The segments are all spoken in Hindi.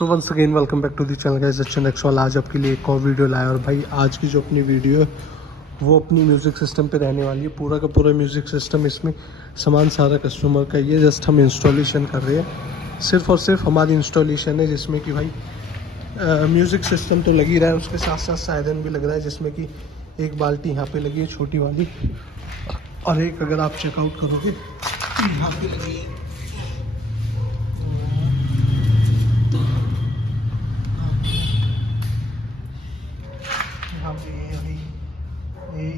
So once again welcome back to the channel guys अच्छा नेक्सॉल। आज आपके लिए एक और वीडियो लाया और भाई आज की जो अपनी वीडियो है वो अपनी म्यूज़िक सिस्टम पे रहने वाली है। पूरा का पूरा म्यूज़िक सिस्टम, इसमें सामान सारा कस्टमर का ये जस्ट हम इंस्टॉलेशन कर रहे हैं। सिर्फ और सिर्फ हमारी इंस्टॉलेशन है जिसमें कि भाई म्यूज़िक सिस्टम तो लग ही रहा है, उसके साथ साथ सायरन भी लग रहा है, जिसमें कि एक बाल्टी यहाँ पे लगी है छोटी वाली, और एक अगर आप चेकआउट करोगे यहाँ पे लगी है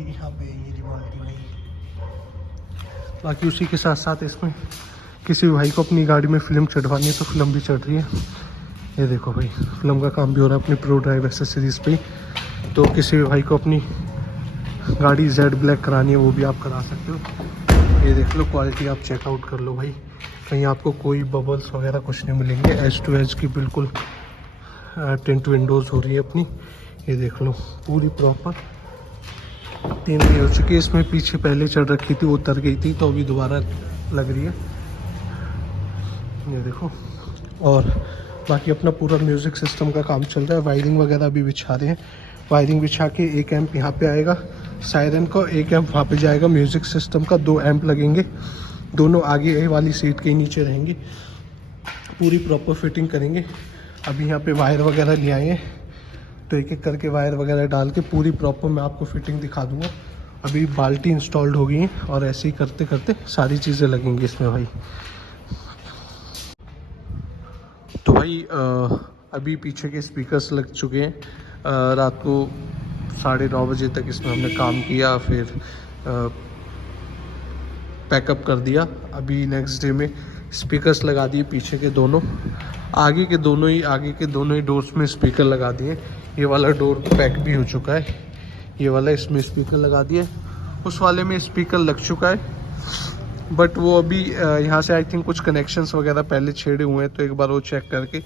यहाँ पे ये बाल्टी भाई। बाकी उसी के साथ साथ इसमें किसी भी भाई को अपनी गाड़ी में फ़िल्म चढ़वानी है तो फिल्म भी चढ़ रही है। ये देखो भाई, फिल्म का काम भी हो रहा है अपनी प्रो ड्राइव एसेसरीज़ पे। तो किसी भी भाई को अपनी गाड़ी जेड ब्लैक करानी है वो भी आप करा सकते हो। ये देख लो, क्वालिटी आप चेकआउट कर लो भाई, कहीं आपको कोई बबल्स वगैरह कुछ नहीं मिलेंगे। एज टू एज की बिल्कुल टिंट विंडोज़ हो रही है अपनी। ये देख लो पूरी प्रॉपर 3 दिन हो चुकी है। इसमें पीछे पहले चढ़ रखी थी, वो उतर गई थी, तो अभी दोबारा लग रही है। ये देखो, और बाकी अपना पूरा म्यूज़िक सिस्टम का काम चल रहा है। वायरिंग वगैरह भी बिछा रहे हैं। वायरिंग बिछा के एक एम्प यहाँ पे आएगा सायरन का, एक एम्प वहाँ पे जाएगा म्यूज़िक सिस्टम का। 2 एम्प लगेंगे, दोनों आगे वाली सीट के नीचे रहेंगे। पूरी प्रॉपर फिटिंग करेंगे। अभी यहाँ पे वायर वगैरह ले आए हैं, तो एक एक करके वायर वगैरह डाल के पूरी प्रॉपर मैं आपको फिटिंग दिखा दूंगा। अभी बाल्टी इंस्टॉल्ड हो गई है और ऐसे ही करते करते सारी चीज़ें लगेंगी इसमें भाई। तो भाई अभी पीछे के स्पीकर्स लग चुके हैं। रात को 9:30 बजे तक इसमें हमने काम किया, फिर पैकअप कर दिया। अभी नेक्स्ट डे में स्पीकर्स लगा दिए पीछे के दोनों, आगे के दोनों ही डोर्स में स्पीकर लगा दिए। ये वाला डोर पैक भी हो चुका है, ये वाला इसमें स्पीकर लगा दिए। उस वाले में स्पीकर लग चुका है, बट वो अभी यहाँ से आई थिंक कुछ कनेक्शंस वगैरह पहले छेड़े हुए हैं, तो एक बार वो चेक करके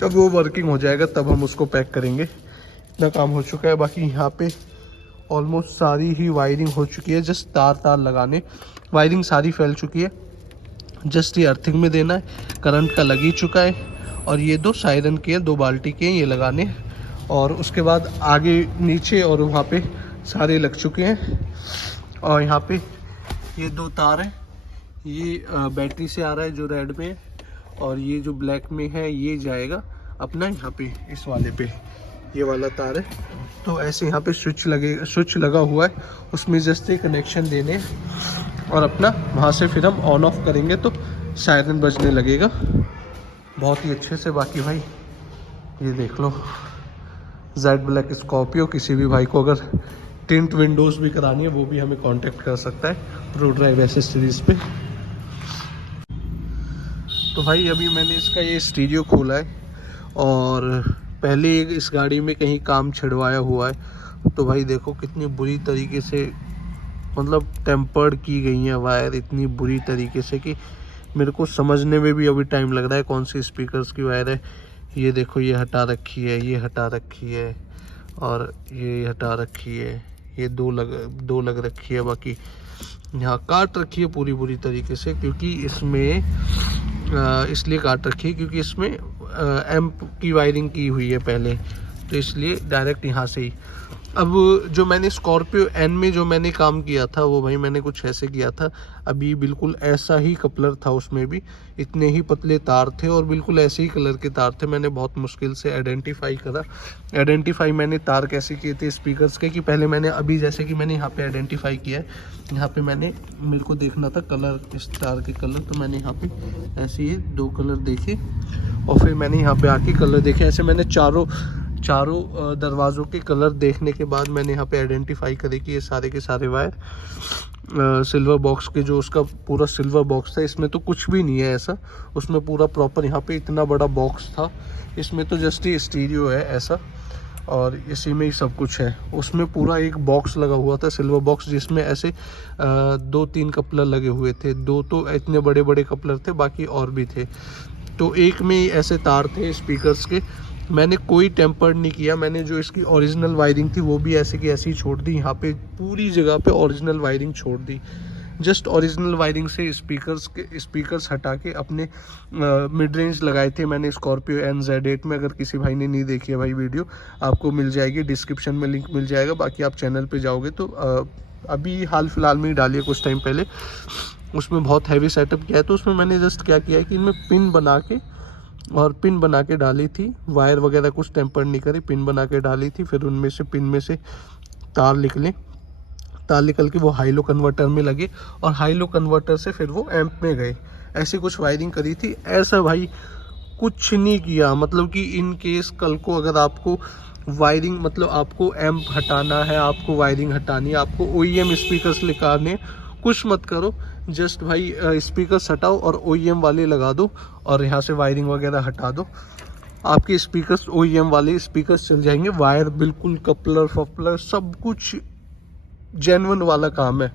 जब वो वर्किंग हो जाएगा तब हम उसको पैक करेंगे। इतना काम हो चुका है। बाकी यहाँ पे ऑलमोस्ट सारी ही वायरिंग हो चुकी है, जस्ट तार लगाने, वायरिंग सारी फैल चुकी है। जस्ट ये अर्थिंग में देना है, करंट का लग ही चुका है। और ये 2 सायरन के हैं, 2 बाल्टी के हैं, ये लगाने। और उसके बाद आगे नीचे और वहाँ पे सारे लग चुके हैं। और यहाँ पे ये 2 तार हैं, ये बैटरी से आ रहा है जो रेड में है, और ये जो ब्लैक में है ये जाएगा अपना यहाँ पे इस वाले पे, ये वाला तार है। तो ऐसे यहाँ पे स्विच लगा हुआ है, उसमें जस्ट एक कनेक्शन देने और अपना वहाँ से फिर हम ऑन ऑफ करेंगे तो सायरन बजने लगेगा बहुत ही अच्छे से। बाकी भाई ये देख लो, जेड ब्लैक स्कॉर्पियो। किसी भी भाई को अगर टिंट विंडोज़ भी करानी है वो भी हमें कांटेक्ट कर सकता है प्रो ड्राइव एसेसरीज़ पे। तो भाई अभी मैंने इसका ये स्टीरियो खोला है, और पहले इस गाड़ी में कहीं काम छिड़वाया हुआ है। तो भाई देखो कितनी बुरी तरीके से मतलब टेम्पर्ड की गई है वायर, इतनी बुरी तरीके से कि मेरे को समझने में भी अभी टाइम लग रहा है कौन सी स्पीकर्स की वायर है। ये देखो, ये हटा रखी है, ये हटा रखी है, और ये हटा रखी है, ये दो लग रखी है। बाकी यहाँ काट रखी है पूरी बुरी तरीके से, क्योंकि इसमें इसलिए काट रखी है क्योंकि इसमें एम्प की वायरिंग की हुई है पहले, तो इसलिए डायरेक्ट यहाँ से ही। अब जो मैंने स्कॉर्पियो एन में जो मैंने काम किया था वो भाई मैंने कुछ ऐसे किया था। अभी बिल्कुल ऐसा ही कपलर था, उसमें भी इतने ही पतले तार थे और बिल्कुल ऐसे ही कलर के तार थे। मैंने बहुत मुश्किल से आइडेंटिफाई मैंने तार कैसे किए थे स्पीकर्स के, कि पहले मैंने अभी जैसे कि मैंने यहाँ पे आइडेंटिफाई किया है, यहाँ पे मेरे को देखना था कलर, इस तार के कलर, तो मैंने यहाँ पे ऐसे ही 2 कलर देखे और फिर मैंने यहाँ पे आके कलर देखे। ऐसे मैंने चारों दरवाज़ों के कलर देखने के बाद मैंने यहाँ पे आइडेंटिफाई करे कि ये सारे के सारे वायर सिल्वर बॉक्स के, जो उसका पूरा सिल्वर बॉक्स था, इसमें तो कुछ भी नहीं है ऐसा। उसमें पूरा प्रॉपर यहाँ पे इतना बड़ा बॉक्स था, इसमें तो जस्ट ही स्टीरियो है ऐसा, और इसी में ही सब कुछ है। उसमें पूरा एक बॉक्स लगा हुआ था सिल्वर बॉक्स, जिसमें ऐसे 2-3 कपलर लगे हुए थे। 2 तो इतने बड़े बड़े कपलर थे, बाकी और भी थे। तो एक में ही ऐसे तार थे स्पीकर्स के। मैंने कोई टेम्पर्ड नहीं किया, मैंने जो इसकी ओरिजिनल वायरिंग थी वो भी ऐसे की ऐसे ही छोड़ दी। यहाँ पे पूरी जगह पे ओरिजिनल वायरिंग छोड़ दी। जस्ट ओरिजिनल वायरिंग से स्पीकर्स हटा के अपने मिड रेंज लगाए थे मैंने स्कॉर्पियो NZ8 में। अगर किसी भाई ने नहीं देखी है भाई वीडियो, आपको मिल जाएगी, डिस्क्रिप्शन में लिंक मिल जाएगा। बाकी आप चैनल पे जाओगे तो अभी हाल फिलहाल में ही डाली है कुछ टाइम पहले, उसमें बहुत हैवी सेटअप किया है। तो उसमें मैंने जस्ट क्या किया है कि इनमें पिन बना के डाली थी, वायर वगैरह कुछ टेम्पर नहीं करी, पिन बना के डाली थी। फिर उनमें से पिन में से तार निकल के वो हाई लो कन्वर्टर में लगे और हाई लो कन्वर्टर से फिर वो एम्प में गए। ऐसी कुछ वायरिंग करी थी। ऐसा भाई कुछ नहीं किया, मतलब कि इन केस कल को अगर आपको वायरिंग, मतलब आपको एम्प हटाना है, आपको वायरिंग हटानी है, आपको OEM स्पीकर्स निकालने, कुछ मत करो, जस्ट भाई स्पीकर्स हटाओ और OEM वाले लगा दो और यहाँ से वायरिंग वगैरह हटा दो। आपके स्पीकर्स OEM वाले स्पीकर्स चल जाएंगे। वायर बिल्कुल, कपलर फपलर सब कुछ जेन्युइन वाला काम है।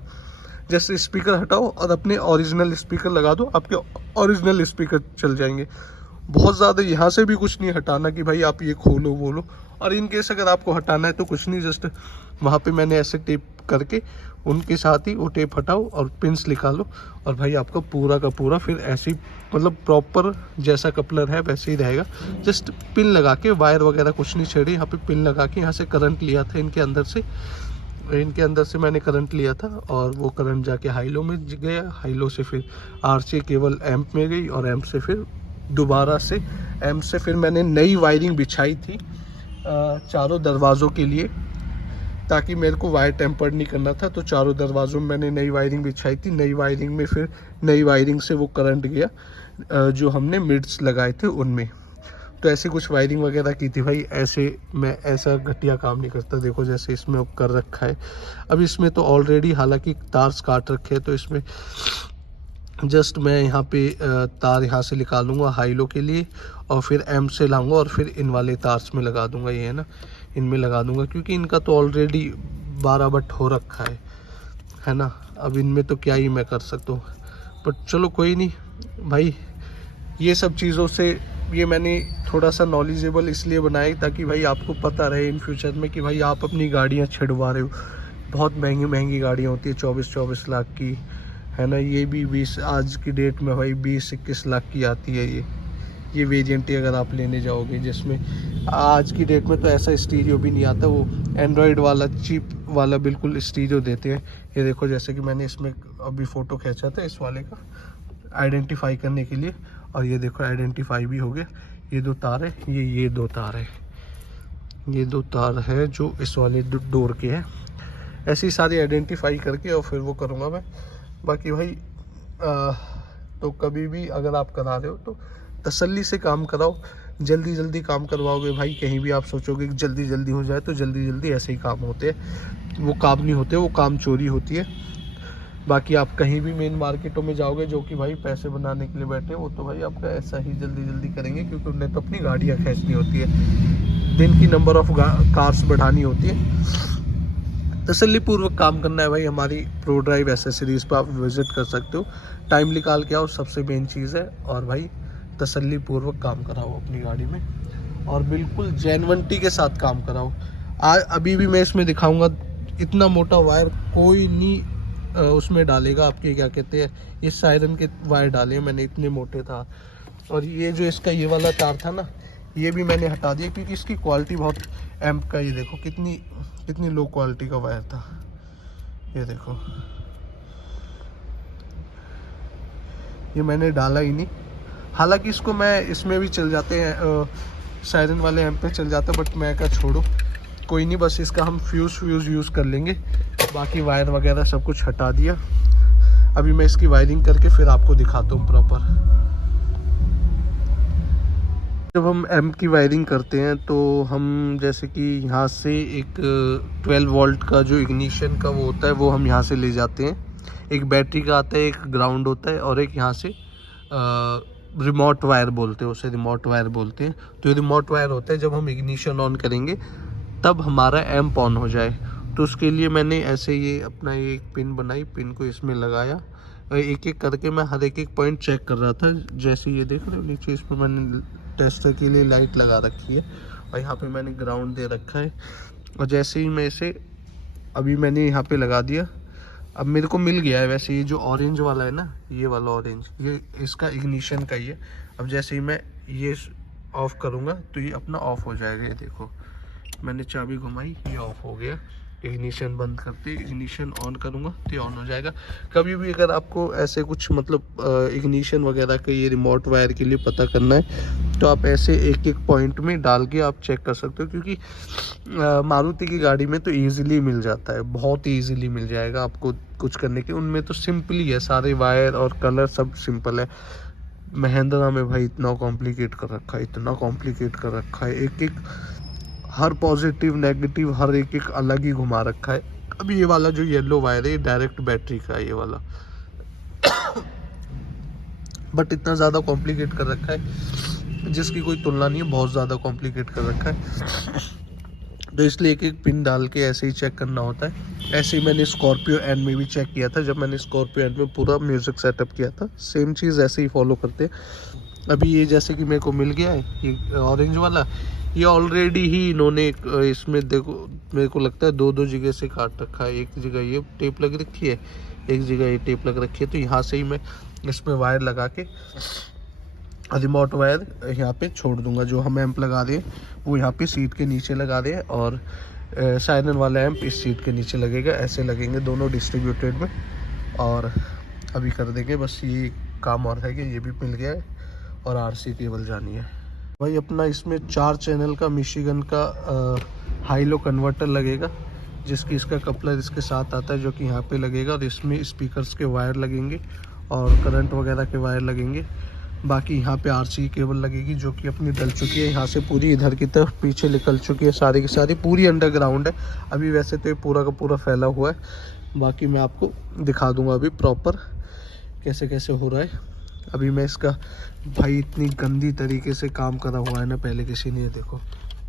जैसे स्पीकर हटाओ और अपने ओरिजिनल स्पीकर लगा दो, आपके ओरिजिनल स्पीकर चल जाएंगे। बहुत ज़्यादा यहाँ से भी कुछ नहीं हटाना कि भाई आप ये खोलो बोलो। और इन केस अगर आपको हटाना है तो कुछ नहीं, जस्ट वहाँ पे मैंने ऐसे टेप करके उनके साथ ही वो टेप हटाओ और पिन्स निकालो और भाई आपका पूरा का पूरा फिर ऐसे ही, मतलब प्रॉपर जैसा कपलर है वैसे ही रहेगा। जस्ट पिन लगा के, वायर वगैरह कुछ नहीं छेड़ी, यहाँ पे पिन लगा के यहाँ से करंट लिया था इनके अंदर से मैंने करंट लिया था और वो करंट जाके हाईलो में गया। हाईलो से फिर RC केबल एम्प में गई और एम्प से फिर दोबारा से एम्प से फिर मैंने नई वायरिंग बिछाई थी चारों दरवाज़ों के लिए, ताकि मेरे को वायर टेम्पर्ड नहीं करना था। तो चारों दरवाज़ों में मैंने नई वायरिंग बिछाई थी। नई वायरिंग में फिर नई वायरिंग से वो करंट गया जो हमने मिड्स लगाए थे उनमें। तो ऐसे कुछ वायरिंग वगैरह की थी भाई। ऐसे मैं ऐसा घटिया काम नहीं करता। देखो जैसे इसमें कर रखा है, अब इसमें तो ऑलरेडी हालांकि तार काट रखे हैं, तो इसमें जस्ट मैं यहाँ पे तार यहाँ से निकालूंगा हाईलो के लिए और फिर एम्प से लाऊंगा और फिर इन वाले तार्स में लगा दूंगा, ये है ना, इनमें लगा दूंगा, क्योंकि इनका तो ऑलरेडी 12 बट हो रखा है ना। अब इनमें तो क्या ही मैं कर सकता हूँ, बट चलो कोई नहीं भाई। ये सब चीज़ों से ये मैंने थोड़ा सा नॉलेजेबल इसलिए बनाई ताकि भाई आपको पता रहे इन फ्यूचर में कि भाई आप अपनी गाड़ियाँ छिड़वा रहे हो। बहुत महंगी महंगी गाड़ियाँ होती है, 24-24 लाख की, है ना। ये भी 20 आज की डेट में भाई 20-21 लाख की आती है ये वेरिएंट ही अगर आप लेने जाओगे, जिसमें आज की डेट में तो ऐसा स्टीरियो भी नहीं आता, वो एंड्रॉयड वाला चीप वाला बिल्कुल स्टीरियो देते हैं। ये देखो जैसे कि मैंने इसमें अभी फ़ोटो खींचा था इस वाले का आइडेंटिफाई करने के लिए, और ये देखो आइडेंटिफाई भी हो गया। ये दो तार है, ये दो तार है, ये दो तार है जो इस वाले डोर के हैं। ऐसी सारी आइडेंटिफाई करके और फिर वो करूँगा मैं। बाकी भाई तो कभी भी अगर आप करा रहे हो तो तसल्ली से काम कराओ। जल्दी काम करवाओगे भाई, कहीं भी आप सोचोगे कि जल्दी हो जाए, तो जल्दी ऐसे ही काम होते हैं। वो काम नहीं होते, वो काम चोरी होती है। बाकी आप कहीं भी मेन मार्केटों में जाओगे जो कि भाई पैसे बनाने के लिए बैठे, वो तो भाई आपका ऐसा ही जल्दी करेंगे, क्योंकि उन्हें तो अपनी गाड़ियाँ खींचनी होती है, दिन की नंबर ऑफ कार्स बढ़ानी होती है। तसल्ली पूर्वक काम करना है भाई। हमारी प्रो ड्राइव एसेसरीज़ पर आप विज़िट कर सकते हो, टाइम निकाल के आओ, सबसे मेन चीज़ है। और भाई तसल्ली पूर्वक काम कराओ अपनी गाड़ी में, और बिल्कुल जेन्युइनिटी के साथ काम कराओ। अभी भी मैं इसमें दिखाऊंगा, इतना मोटा वायर कोई नहीं उसमें डालेगा। आपके क्या कहते हैं, इस सायरन के वायर डाले मैंने, इतने मोटे था। और ये जो इसका ये वाला तार था ना, ये भी मैंने हटा दिया, क्योंकि इसकी क्वालिटी बहुत एम्प का, ये देखो कितनी लो क्वालिटी का वायर था। ये देखो, ये मैंने डाला ही नहीं। हालांकि इसको मैं इसमें भी चल जाते हैं, सायरन वाले एम्प पे चल जाता, बट मैं क्या छोड़ो, कोई नहीं, बस इसका हम फ्यूज़ यूज़ कर लेंगे। बाकी वायर वगैरह सब कुछ हटा दिया। अभी मैं इसकी वायरिंग करके फिर आपको दिखाता हूँ प्रॉपर। जब हम एम्प की वायरिंग करते हैं तो हम जैसे कि यहाँ से एक 12 वोल्ट का जो इग्निशन का वो होता है, वो हम यहाँ से ले जाते हैं। एक बैटरी का आता है, एक ग्राउंड होता है, और एक यहाँ से रिमोट वायर बोलते हैं, उसे रिमोट वायर बोलते हैं। तो ये रिमोट वायर होता है, जब हम इग्निशन ऑन करेंगे तब हमारा एम्प ऑन हो जाए। तो उसके लिए मैंने ऐसे ये अपना ये एक पिन बनाई, पिन को इसमें लगाया, एक करके मैं हर एक पॉइंट चेक कर रहा था। जैसे ये देख रहे हो नीचे, इसमें मैंने टेस्टर के लिए लाइट लगा रखी है, और यहाँ पे मैंने ग्राउंड दे रखा है। और जैसे ही मैं इसे अभी मैंने यहाँ पे लगा दिया, अब मेरे को मिल गया है वैसे, ये जो ऑरेंज वाला है ना, ये वाला ऑरेंज, ये इसका इग्निशन का ही है। अब जैसे ही मैं ये ऑफ़ करूँगा तो ये अपना ऑफ़ हो जाएगा। ये देखो मैंने चाबी घुमाई, ये ऑफ़ हो गया। इग्निशन बंद करते इग्निशन ऑन करूँगा तो ये ऑन हो जाएगा। कभी भी अगर आपको ऐसे कुछ मतलब इग्निशन वगैरह का ये रिमोट वायर के लिए पता करना है तो आप ऐसे एक एक पॉइंट में डाल के आप चेक कर सकते हो, क्योंकि मारुति की गाड़ी में तो ईज़िली मिल जाता है, बहुत ईज़िली मिल जाएगा आपको कुछ करने के। उनमें तो सिंपली है, सारे वायर और कलर सब सिंपल है। महिंद्रा में भाई इतना कॉम्प्लिकेट कर रखा है, इतना कॉम्प्लिकेट कर रखा है, एक एक हर पॉजिटिव नेगेटिव हर एक एक अलग ही घुमा रखा है। अब ये वाला जो येलो वायर है, ये डायरेक्ट बैटरी का है ये वाला, बट इतना ज़्यादा कॉम्प्लिकेट कर रखा है जिसकी कोई तुलना नहीं है, बहुत ज़्यादा कॉम्प्लिकेट कर रखा है। तो इसलिए एक एक पिन डाल के ऐसे ही चेक करना होता है। ऐसे ही मैंने स्कॉर्पियो एन में भी चेक किया था, जब मैंने स्कॉर्पियो एन में पूरा म्यूज़िक सेटअप किया था, सेम चीज़ ऐसे ही फॉलो करते हैं। अभी ये जैसे कि मेरे को मिल गया है ये ऑरेंज वाला, ये ऑलरेडी ही इन्होंने इसमें देखो मेरे को लगता है दो जगह से काट रखा है। एक जगह ये टेप लग रखी है, एक जगह ये टेप लग रखी है। तो यहाँ से ही मैं इसमें वायर लगा के रिमोट वायर यहाँ पे छोड़ दूंगा। जो हम एम्प लगा दें वो यहाँ पे सीट के नीचे लगा दें, और साइरन वाला एम्प इस सीट के नीचे लगेगा। ऐसे लगेंगे दोनों डिस्ट्रीब्यूटेड में, और अभी कर देंगे। बस ये काम और है कि ये भी मिल गया है, और आरसी केबल जानी है भाई। अपना इसमें 4 चैनल का मिशिगन का हाई लो कन्वर्टर लगेगा, जिसकी इसका कपलर इसके साथ आता है, जो कि यहाँ पे लगेगा। और इसमें स्पीकर्स के वायर लगेंगे और करंट वगैरह के वायर लगेंगे। बाकी यहाँ पे आरसी केबल लगेगी, जो कि अपनी डल चुकी है यहाँ से पूरी इधर की तरफ पीछे निकल चुकी है, सारी की सारी पूरी अंडरग्राउंड है। अभी वैसे तो ये पूरा का पूरा फैला हुआ है, बाकी मैं आपको दिखा दूंगा अभी प्रॉपर कैसे कैसे हो रहा है। अभी मैं इसका भाई इतनी गंदी तरीके से काम करा हुआ है ना, पहले किसी ने। ये देखो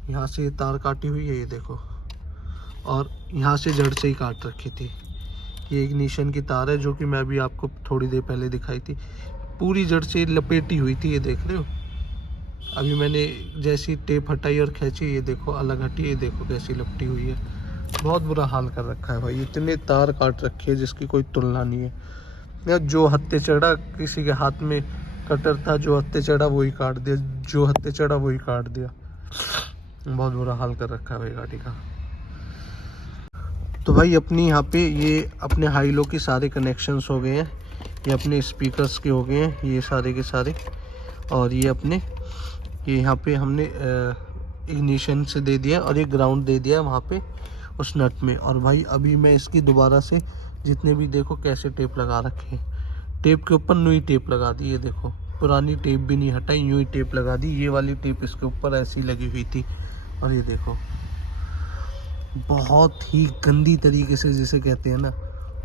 यहाँ से ये तार काटी हुई है, ये देखो, और यहाँ से जड़ से ही काट रखी थी। ये इग्निशन की तार है, जो कि मैं अभी आपको थोड़ी देर पहले दिखाई थी, पूरी जड़ से लपेटी हुई थी। ये देख रहे हो, अभी मैंने जैसी टेप हटाई और खींची, ये देखो अलग हटी, ये देखो कैसी लपटी हुई है। बहुत बुरा हाल कर रखा है भाई, इतने तार काट रखे हैं जिसकी कोई तुलना नहीं है। या जो हत्ते चढ़ा, किसी के हाथ में कटर था, जो हत्ते चढ़ा वही काट दिया, जो हत्ते चढ़ा वही काट दिया। बहुत बुरा हाल कर रखा है भाई गाड़ी का। तो भाई अपनी यहाँ पे ये अपने हाई लो के सारे कनेक्शंस हो गए हैं, ये अपने स्पीकर्स के हो गए हैं ये सारे के सारे, और ये अपने ये यहाँ पे हमने इग्निशन से दे दिया, और ये ग्राउंड दे दिया वहाँ पे उस नट में। और भाई अभी मैं इसकी दोबारा से जितने भी देखो कैसे टेप लगा रखे हैं, टेप के ऊपर नई टेप लगा दी। ये देखो पुरानी टेप भी नहीं हटाई, यूँ ही टेप लगा दी। ये वाली टेप इसके ऊपर ऐसी लगी हुई थी, और ये देखो बहुत ही गंदी तरीके से, जिसे कहते हैं ना,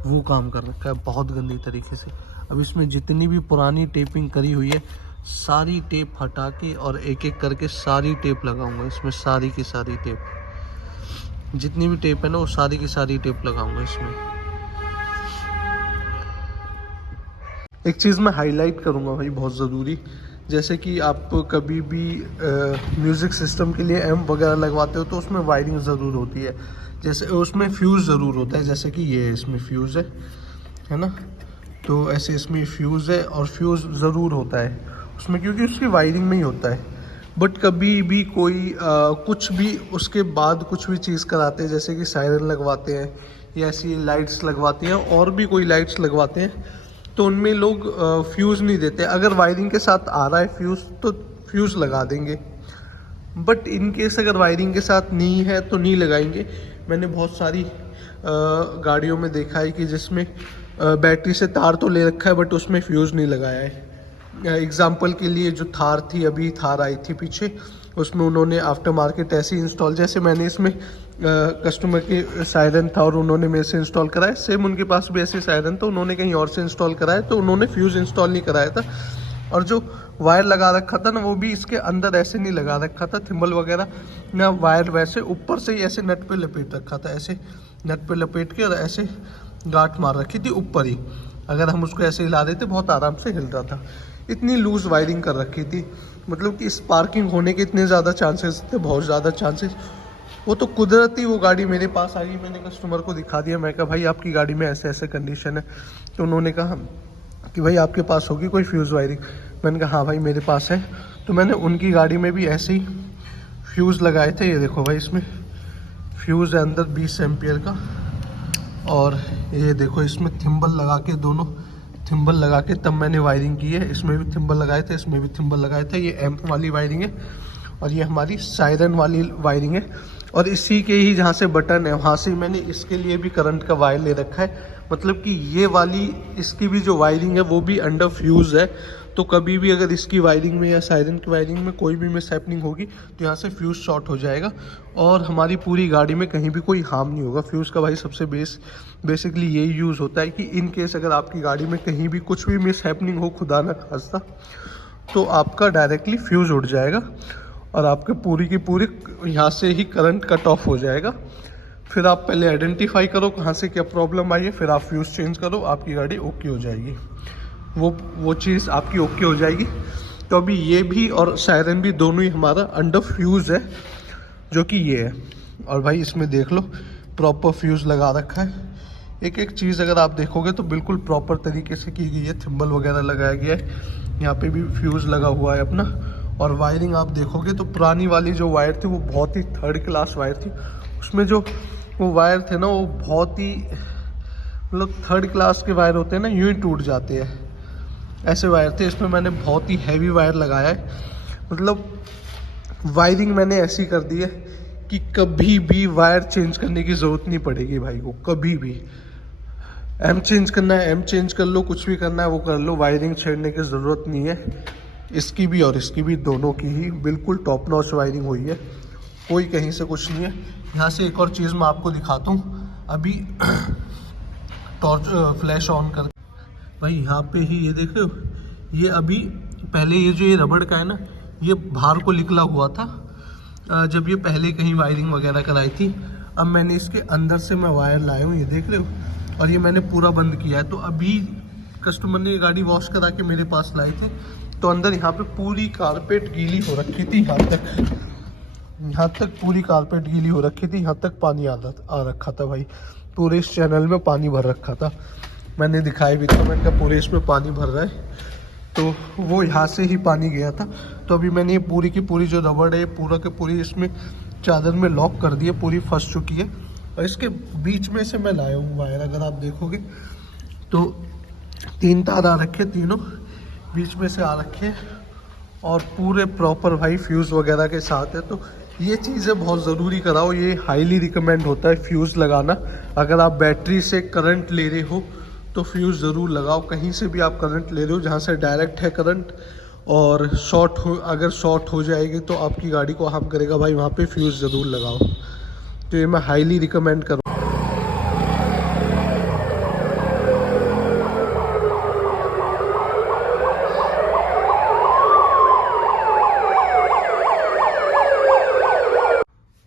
वो काम कर रखा है बहुत गंदी तरीके से। अब इसमें जितनी भी पुरानी टेपिंग करी हुई है सारी टेप हटा के और एक एक करके सारी टेप लगाऊंगा इसमें, सारी की सारी टेप, जितनी भी टेप है ना वो सारी की सारी टेप लगाऊंगा इसमें। एक चीज़ मैं हाईलाइट करूंगा भाई बहुत ज़रूरी, जैसे कि आप कभी भी म्यूज़िक सिस्टम के लिए एम्प वगैरह लगवाते हो तो उसमें वायरिंग ज़रूर होती है, जैसे उसमें फ्यूज़ ज़रूर होता है। जैसे कि ये इसमें फ्यूज़ है ना, तो ऐसे इसमें फ्यूज़ है और फ्यूज़ ज़रूर होता है उसमें, क्योंकि उसकी वायरिंग में ही होता है। बट कभी भी कोई कुछ भी उसके बाद कुछ भी चीज़ कराते हैं, जैसे कि सायरन लगवाते हैं या ऐसी लाइट्स लगवाते हैं और भी कोई लाइट्स लगवाते हैं, तो उनमें लोग फ्यूज़ नहीं देते। अगर वायरिंग के साथ आ रहा है फ्यूज़ तो फ्यूज़ लगा देंगे, बट इन केस अगर वायरिंग के साथ नहीं है तो नहीं लगाएंगे। मैंने बहुत सारी गाड़ियों में देखा है कि जिसमें बैटरी से तार तो ले रखा है बट उसमें फ्यूज़ नहीं लगाया है। एग्जाम्पल के लिए जो थार थी, अभी थार आई थी पीछे, उसमें उन्होंने आफ्टर मार्केट ऐसे इंस्टॉल, जैसे मैंने इसमें कस्टमर के सायरन था और उन्होंने मेरे से इंस्टॉल कराया, सेम उनके पास भी ऐसे सायरन था, उन्होंने कहीं और से इंस्टॉल कराया, तो उन्होंने फ्यूज़ इंस्टॉल नहीं कराया था। और जो वायर लगा रखा था ना, वो भी इसके अंदर ऐसे नहीं लगा रखा था, थिम्बल वगैरह ना, वायर वैसे ऊपर से ही ऐसे नट पे लपेट रखा था, ऐसे नट पे लपेट के और ऐसे गांठ मार रखी थी ऊपर ही। अगर हम उसको ऐसे हिला देते बहुत आराम से हिल रहा था। इतनी लूज़ वायरिंग कर रखी थी, मतलब कि स्पार्किंग होने के इतने ज़्यादा चांसेस थे, बहुत ज़्यादा चांसेस। वो तो कुदरती वो गाड़ी मेरे पास आ गई। मैंने कस्टमर को दिखा दिया, मैं कहा भाई आपकी गाड़ी में ऐसे ऐसे कंडीशन है। तो उन्होंने कहा कि भाई आपके पास होगी कोई फ्यूज़ वायरिंग। मैंने कहा हाँ भाई मेरे पास है। तो मैंने उनकी गाड़ी में भी ऐसे ही फ्यूज़ लगाए थे। ये देखो भाई इसमें फ्यूज़ है अंदर 20 एम्पियर का, और ये देखो इसमें थिम्बल लगा के, दोनों थिम्बल लगा के तब मैंने वायरिंग की है। इसमें भी थिम्बल लगाए थे, इसमें भी थिम्बल लगाए थे। ये एम्प वाली वायरिंग है और ये हमारी सायरन वाली वायरिंग है। और इसी के ही जहाँ से बटन है वहाँ से मैंने इसके लिए भी करंट का वायर ले रखा है। मतलब कि ये वाली इसकी भी जो वायरिंग है वो भी अंडर फ्यूज़ है। तो कभी भी अगर इसकी वायरिंग में या सायरन की वायरिंग में कोई भी मिसहैपनिंग होगी तो यहाँ से फ्यूज़ शॉर्ट हो जाएगा और हमारी पूरी गाड़ी में कहीं भी कोई हार्म नहीं होगा। फ्यूज़ का भाई सबसे बेसिकली यही यूज़ होता है कि इन केस अगर आपकी गाड़ी में कहीं भी कुछ भी मिसहैपनिंग हो, खुदा ना खास्ता, तो आपका डायरेक्टली फ्यूज़ उड़ जाएगा और आपके पूरी की पूरी यहाँ से ही करंट कट ऑफ हो जाएगा। फिर आप पहले आइडेंटिफाई करो कहाँ से क्या प्रॉब्लम आई है, फिर आप फ्यूज़ चेंज करो, आपकी गाड़ी ओके हो जाएगी। वो चीज़ आपकी ओके हो जाएगी। तो अभी ये भी और सायरन भी दोनों ही हमारा अंडर फ्यूज़ है, जो कि ये है। और भाई इसमें देख लो प्रॉपर फ्यूज़ लगा रखा है। एक एक चीज़ अगर आप देखोगे तो बिल्कुल प्रॉपर तरीके से की गई है। थिम्बल वगैरह लगाया गया है, यहाँ पे भी फ्यूज़ लगा हुआ है अपना। और वायरिंग आप देखोगे तो पुरानी वाली जो वायर थी वो बहुत ही थर्ड क्लास वायर थी। उसमें जो वो वायर थे ना वो बहुत ही मतलब थर्ड क्लास के वायर होते हैं ना, यूँ ही टूट जाते हैं, ऐसे वायर थे। इसमें मैंने बहुत ही हैवी वायर लगाया है। मतलब वायरिंग मैंने ऐसी कर दी है कि कभी भी वायर चेंज करने की ज़रूरत नहीं पड़ेगी भाई को, कभी भी। एम चेंज करना है एम चेंज कर लो, कुछ भी करना है वो कर लो, वायरिंग छेड़ने की ज़रूरत नहीं है। इसकी भी और इसकी भी, दोनों की ही बिल्कुल टॉप नॉच वायरिंग हुई है, कोई कहीं से कुछ नहीं है। यहाँ से एक और चीज़ मैं आपको दिखाता हूँ। अभी टॉर्च फ्लैश ऑन कर भाई यहाँ पे ही ये देख रहे हो, ये अभी पहले ये जो ये रबड़ का है ना, ये बाहर को निकला हुआ था जब ये पहले कहीं वायरिंग वगैरह कराई थी। अब मैंने इसके अंदर से मैं वायर लाया हूँ, ये देख रहे हो, और ये मैंने पूरा बंद किया है। तो अभी कस्टमर ने ये गाड़ी वॉश करा के मेरे पास लाई थी, तो अंदर यहाँ पे पूरी कारपेट गीली हो रखी थी, यहाँ तक पूरी कारपेट गीली हो रखी थी, यहाँ तक पानी आ रखा था भाई। पूरे इस चैनल में पानी भर रखा था, मैंने दिखाया भी था। मैंने कहा पूरे इसमें पानी भर रहा है, तो वो यहाँ से ही पानी गया था। तो अभी मैंने ये पूरी की पूरी जो रबड़ है पूरा के पूरी इसमें चादर में लॉक कर दी है, पूरी फंस चुकी है। और इसके बीच में से मैं लाया हूँ वायर, अगर आप देखोगे तो 3 तार आ रखे, तीनों बीच में से आ रखे और पूरे प्रॉपर भाई फ्यूज़ वगैरह के साथ है। तो ये चीज़ें बहुत ज़रूरी कराओ, ये हाईली रिकमेंड होता है फ्यूज़ लगाना। अगर आप बैटरी से करंट ले रहे हो तो फ्यूज़ ज़रूर लगाओ। कहीं से भी आप करंट ले रहे हो जहाँ से डायरेक्ट है करंट और अगर शॉर्ट हो जाएगी तो आपकी गाड़ी को हार्म करेगा भाई, वहाँ पे फ्यूज़ ज़रूर लगाओ। तो ये मैं हाईली रिकमेंड करूँ।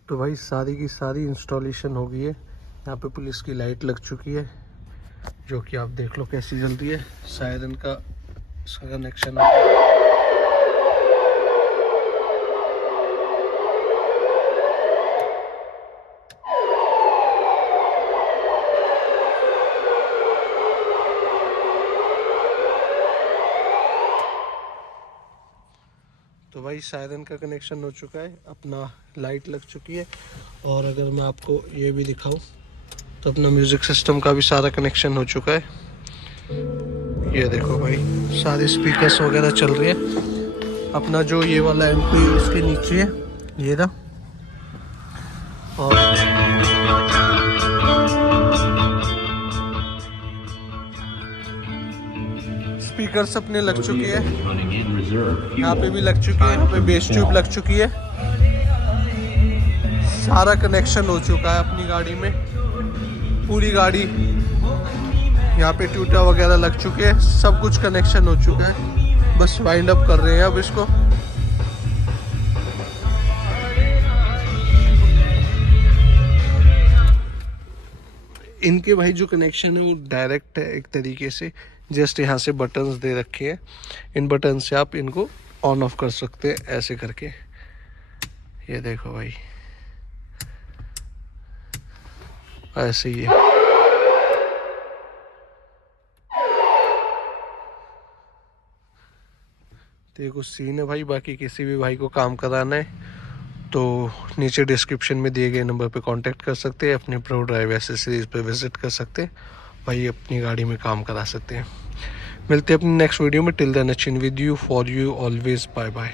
तो भाई सारी की सारी इंस्टॉलेशन हो गई है। यहाँ पे पुलिस की लाइट लग चुकी है, जो कि आप देख लो कैसी जल रही है। सायरन का इसका कनेक्शन है। तो भाई सायरन का कनेक्शन हो चुका है, अपना लाइट लग चुकी है। और अगर मैं आपको ये भी दिखाऊं तो अपना म्यूज़िक सिस्टम का भी सारा कनेक्शन हो चुका है। ये देखो भाई सारे स्पीकर्स वगैरह चल रहे हैं। अपना जो ये वाला एमपी इसके नीचे है, ये रहा। और स्पीकर्स अपने लग चुके हैं, यहाँ पे भी लग चुकी है, यहाँ पे बेस ट्यूब लग चुकी है। सारा कनेक्शन हो चुका है अपनी गाड़ी में, पूरी गाड़ी यहाँ पे ट्यूटा वगैरह लग चुके हैं, सब कुछ कनेक्शन हो चुका है। बस वाइंड अप कर रहे हैं अब इसको। इनके भाई जो कनेक्शन है वो डायरेक्ट है एक तरीके से, जस्ट यहाँ से बटन्स दे रखे हैं, इन बटन से आप इनको ऑन ऑफ कर सकते हैं ऐसे करके। ये देखो भाई ऐसे ही है। तो ये कुछ सीन है भाई। बाकी किसी भी भाई को काम कराना है तो नीचे डिस्क्रिप्शन में दिए गए नंबर पे कांटेक्ट कर सकते हैं, अपने प्रो ड्राइव एसेसरीज पे विजिट कर सकते हैं भाई, अपनी गाड़ी में काम करा सकते हैं। मिलते हैं अपनी नेक्स्ट वीडियो में। Till then, with you, for you always, bye bye.